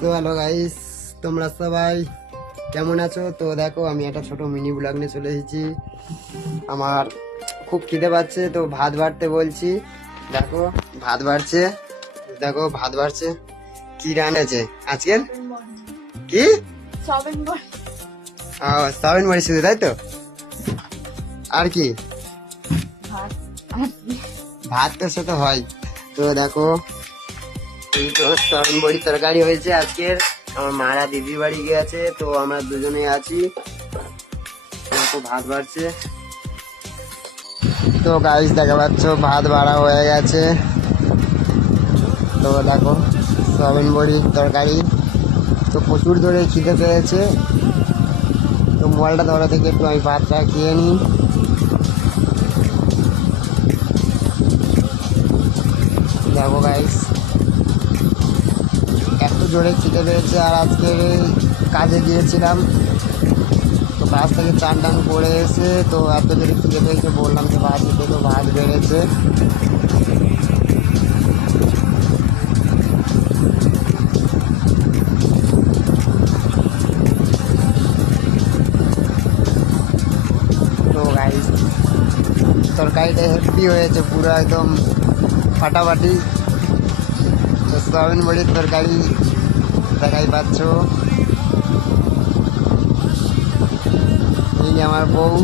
তো hello guys, তোমরা সবাই কেমন আছো? তো দেখো আমি একটা ছোট মিনি ব্লগ নিয়ে চলে এসেছি। আমার খুব খিদে পাচ্ছে, তো ভাত বাড়তে বলছি। দেখো ভাত বাড়ছে, দেখো ভাত বাড়ছে। কি রান্নাছে আজকের? কি সয়াবিন বড়ি শুধু, তাই তো? আর কি? ভাত তো সে তো হয়। তো দেখো এই তো সয়াবিন বড়ি তরকারি হয়েছে আজকের। আমার মারা দিদির বাড়ি গিয়েছে, তো আমরা দুজনে আছি। দেখো ভাত বাড়ছে। তো গাইস দেখা পাচ্ছ ভাত বাড়া হয়ে গেছে। তো দেখো সয়াবিন বড়ি তরকারি। তো প্রচুর ধরে খিদে পেয়েছে, তো মোবাইলটা ধরা থেকে একটু আমি ভাতটা খেয়ে নিই। দেখো গাইস এত জোরে খিদে পেয়েছে। আর আজকে কাজে গিয়েছিলাম, তো কাজ থেকে চান টান করে এসে তো এত জোরে খিদে পেয়েছে, বললাম যে ভাত দিতে, তো ভাত বেড়েছে। তো গাইস তরকারিটা হেভি হয়েছে, পুরো একদম ফাটাফাটি। তো সয়াবিন বড়ির তরকারি দেখাই পাচ্ছ। এই যে আমার বউ।